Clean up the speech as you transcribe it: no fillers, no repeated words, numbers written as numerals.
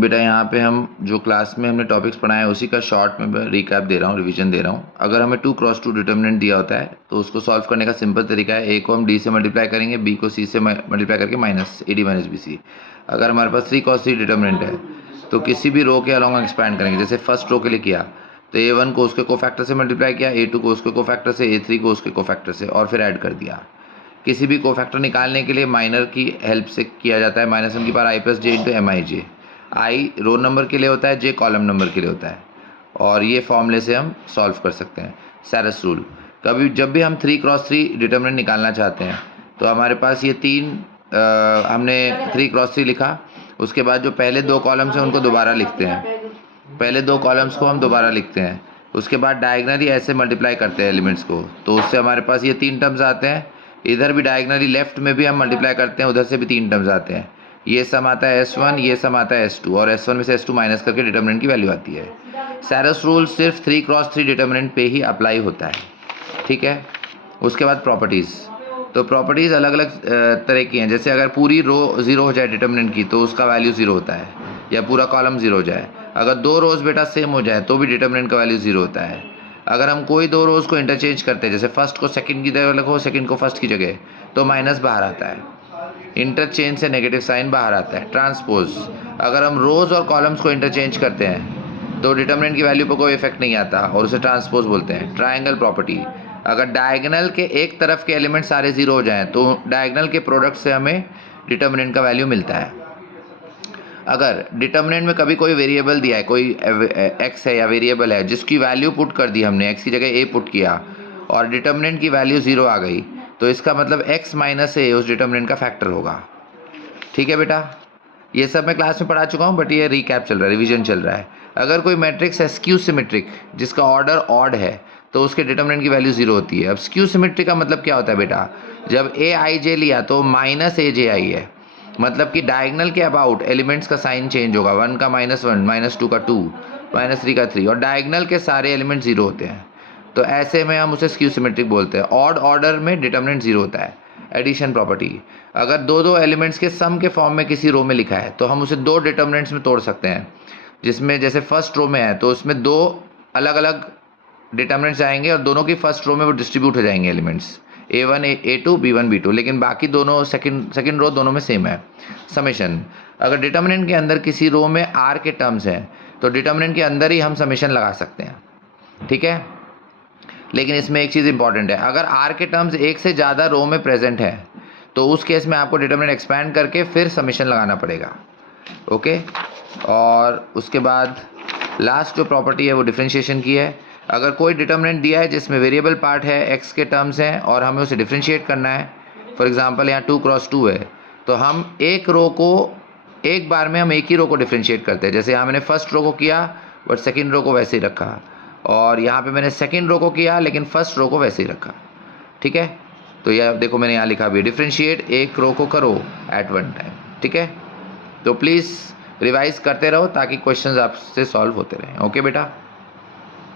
बेटा यहाँ पे हम जो क्लास में हमने टॉपिक्स पढ़ाए उसी का शॉर्ट में रिकैप दे रहा हूँ, रिवीजन दे रहा हूँ। अगर हमें 2x2 डिटर्मिनेंट दिया होता है तो उसको सॉल्व करने का सिंपल तरीका है, ए को हम डी से मल्टीप्लाई करेंगे, बी को सी से मल्टीप्लाई करके minus A D minus B C. अगर हमारे पास 3x3 डिटर्मिनेंट है तो किसी भी रो के अलॉन्ग एक्सपैंड करेंगे। जैसे फर्स्ट रो के लिए किया तो a1 को उसके कोफैक्टर से मल्टीप्लाई किया, a2 को उसके कोफैक्टर से, a3 को उसके कोफैक्टर से, और फिर ऐड कर दिया। किसी भी कोफैक्टर निकालने के लिए माइनर की हेल्प से किया जाता है, -1 की पावर आई प्लस जे इंटू एम आई जे। आई रो नंबर के लिए होता है, जे कॉलम नंबर के लिए होता है, और ये फॉर्मूले से हम सॉल्व कर सकते हैं। सैरस रूल, कभी जब भी हम 3x3 डिटर्मिनेंट निकालना चाहते हैं तो हमारे पास ये हमने 3x3 लिखा, उसके बाद जो पहले दो कॉलम्स हैं उनको दोबारा लिखते हैं, पहले दो कॉलम्स को हम दोबारा लिखते हैं, उसके बाद डायगनली ऐसे मल्टीप्लाई करते हैं एलिमेंट्स को, तो उससे हमारे पास ये 3 टर्म्स आते हैं। इधर भी डायगनली लेफ्ट में भी हम मल्टीप्लाई करते हैं, उधर से भी 3 टर्म्स आते हैं। ये सम आता है S1, ये सम आता है S2, और S1 में से S2 माइनस करके डिटर्मिनेंट की वैल्यू आती है। सैरस रूल सिर्फ 3x3 डिटर्मिनेंट पे ही अप्लाई होता है, ठीक है। उसके बाद प्रॉपर्टीज़, तो प्रॉपर्टीज़ अलग अलग तरह की हैं। जैसे अगर पूरी रो 0 हो जाए डिटर्मिनेंट की तो उसका वैल्यू 0 होता है, या पूरा कॉलम 0 हो जाए। अगर 2 रोज़ बेटा सेम हो जाए तो भी डिटर्मिनेंट का वैल्यू 0 होता है। अगर हम कोई 2 रोज़ को इंटरचेंज करते हैं, जैसे फर्स्ट को सेकंड की जगह रखो, सेकंड को फर्स्ट की जगह, तो माइनस बाहर आता है, इंटरचेंज से नेगेटिव साइन बाहर आता है। ट्रांसपोज, अगर हम रोज़ और कॉलम्स को इंटरचेंज करते हैं तो डिटर्मिनेंट की वैल्यू पर कोई इफेक्ट नहीं आता और उसे ट्रांसपोज बोलते हैं। ट्रायंगल प्रॉपर्टी, अगर डायगोनल के एक तरफ के एलिमेंट सारे 0 हो जाएं तो डायगोनल के प्रोडक्ट से हमें डिटर्मिनेंट का वैल्यू मिलता है। अगर डिटर्मिनेंट में कभी कोई वेरिएबल दिया है, कोई एक्स है या वेरिएबल है जिसकी वैल्यू पुट कर दी हमने, एक्स की जगह ए पुट किया और डिटर्मिनेंट की वैल्यू 0 आ गई, तो इसका मतलब एक्स माइनस ए उस डिटर्मिनेंट का फैक्टर होगा, ठीक है बेटा। ये सब मैं क्लास में पढ़ा चुका हूँ, बट ये रिकैप चल रहा है, रिवीजन चल रहा है। अगर कोई मैट्रिक्स है स्क्यू सिमेट्रिक जिसका ऑर्डर ऑड है तो उसके डिटर्मिनेंट की वैल्यू 0 होती है। अब स्क्यू सिमेट्रिक का मतलब क्या होता है बेटा, जब ए आई जे लिया तो माइनस ए जे आई है, मतलब कि डायगोनल के अबाउट एलिमेंट्स का साइन चेंज होगा, 1 का -1, -2 का 2, -3 का 3, और डायगोनल के सारे एलिमेंट 0 होते हैं, तो ऐसे में हम उसे स्क्यू सिमेट्रिक बोलते हैं। ऑड ऑर्डर में डिटर्मिनेंट 0 होता है। एडिशन प्रॉपर्टी, अगर दो एलिमेंट्स के सम के फॉर्म में किसी रो में लिखा है तो हम उसे 2 डिटर्मिनेंट्स में तोड़ सकते हैं, जिसमें जैसे फर्स्ट रो में है तो उसमें 2 अलग अलग डिटर्मिनेंट्स आएंगे और दोनों की फर्स्ट रो में वो डिस्ट्रीब्यूट हो जाएंगे elements, A1 A2 B1 B2, लेकिन बाकी दोनों सेकंड रो दोनों में सेम है। समेशन, अगर डिटर्मिनेंट के अंदर किसी रो में R के टर्म्स हैं तो डिटर्मिनेंट के अंदर ही हम समेशन लगा सकते हैं, ठीक है। लेकिन इसमें एक चीज़ इंपॉर्टेंट है, अगर R के टर्म्स एक से ज़्यादा रो में प्रेजेंट है तो उस केस में आपको डिटर्मिनेंट एक्सपैंड करके फिर समेशन लगाना पड़ेगा, ओके। और उसके बाद लास्ट जो प्रॉपर्टी है वो डिफरेंशिएशन की है। अगर कोई डिटर्मिनेंट दिया है जिसमें वेरिएबल पार्ट है, एक्स के टर्म्स हैं और हमें उसे डिफरेंशिएट करना है, फॉर एग्जांपल यहाँ 2x2 है, तो हम एक रो को एक बार में हम एक ही रो को डिफरेंशिएट करते हैं। जैसे यहाँ मैंने फर्स्ट रो को किया बट सेकंड रो को वैसे ही रखा, और यहाँ पे मैंने सेकंड रो को किया लेकिन फर्स्ट रो को वैसे ही रखा, ठीक है। तो यह देखो मैंने यहाँ लिखा भी, डिफरेंशिएट एक रो को करो एट वन टाइम, ठीक है। तो प्लीज़ रिवाइज करते रहो ताकि क्वेश्चंस आपसे सॉल्व होते रहें, ओके बेटा।